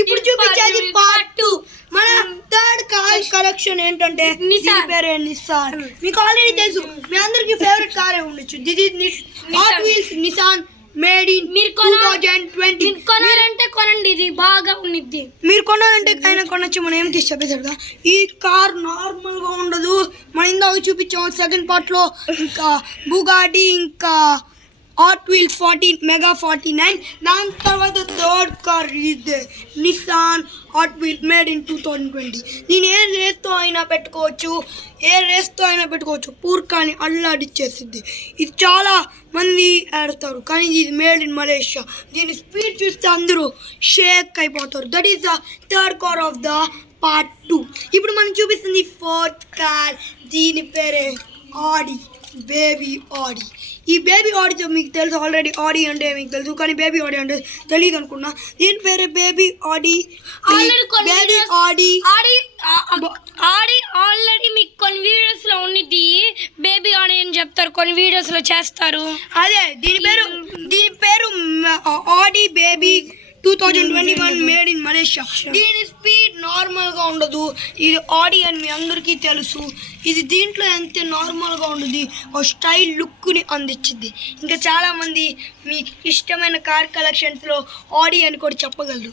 ఇప్పుడు చూపించేది పార్ట్ 2. మన థర్డ్ కార్ కలెక్షన్ ఏంటంటే పేరే నిసాన్. మీకు ఆల్రెడీ తెలుసు, మీ అందరికి ఫేవరెట్ కారే ఉండొచ్చు. This is hot wheels Nissan made in 2020. కొనాలంటే కొనండి, ఇది బాగా ఉన్నిద్ది. మీరు కొనాలంటే అయినా కొనొచ్చు. మనం ఏం తీసి చెప్పేశారు కదా, ఈ కార్ నార్మల్ గా ఉండదు. మనం ఇందాక చూపించాము సెకండ్ పార్ట్ లో. ఇంకా బుగాటి, ఇంకా హాట్ వీల్స్ 14 మెగా 49. దాని తర్వాత థర్డ్ కార్ ఇది Nissan hot wheel made in 2020. నేను ఏ రేస్తో అయినా పెట్టుకోవచ్చు, పూర్కాని అల్లాడిచ్చేస్తుంది. ఇది చాలా మంది ఆడతారు, కానీ ఇది మేడ్ ఇన్ మలేషియా. దీని స్పీడ్ చూస్తే అందరూ షేక్ అయిపోతారు. That is the third car of the part 2. ఇప్పుడు మనం చూపిస్తుంది ఫోర్త్ కార్. దీని పేరే ఆడి, బేబీ ఆడి. ఈ బేబీ ఆడితో మీకు తెలుసు ఆల్రెడీ. ఆడి అంటే మీకు తెలుసు, కానీ బేబీ ఆడి అంటే తెలియదు అనుకున్నా. దీని పేరే బేబీ ఆడి. బేబీ ఆడి ఆల్రెడీ మీకు కొన్ని వీడియోస్ లో ఉన్నది. బేబీ ఆడి అని చెప్తారు, కొన్ని వీడియోస్ లో చేస్తారు. అదే దీని పేరు ఆడి బేబీ 2021 మేడ్ ఇన్ మలేషియా. దీని స్పీడ్ నార్మల్గా ఉండదు. ఇది ఆడి అని మీ అందరికీ తెలుసు. ఇది దీంట్లో ఎంత నార్మల్గా ఉండదు, ఒక స్టైల్ లుక్ని అందించింది. ఇంకా చాలామంది మీకు ఇష్టమైన కార్ కలెక్షన్స్లో ఆడి అని కూడా చెప్పగలరు.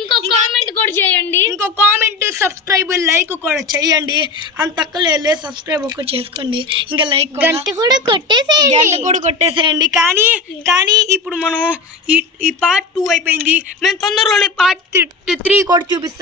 ఇంకో కామెంట్ కూడా చేయండి. ఇంకో కామెంట్, సబ్స్క్రైబ్, లైక్ కూడా చేయండి. అంత తక్కువ సబ్స్క్రైబ్ ఒక్కటి చేసుకోండి, ఇంకా లైక్ గంట కూడా కొట్టేసేయండి. కానీ ఇప్పుడు మనం ఈ పార్ట్ 2 అయిపోయింది. మేము తొందరలోనే పార్ట్ 3 కూడా చూపిస్తాం.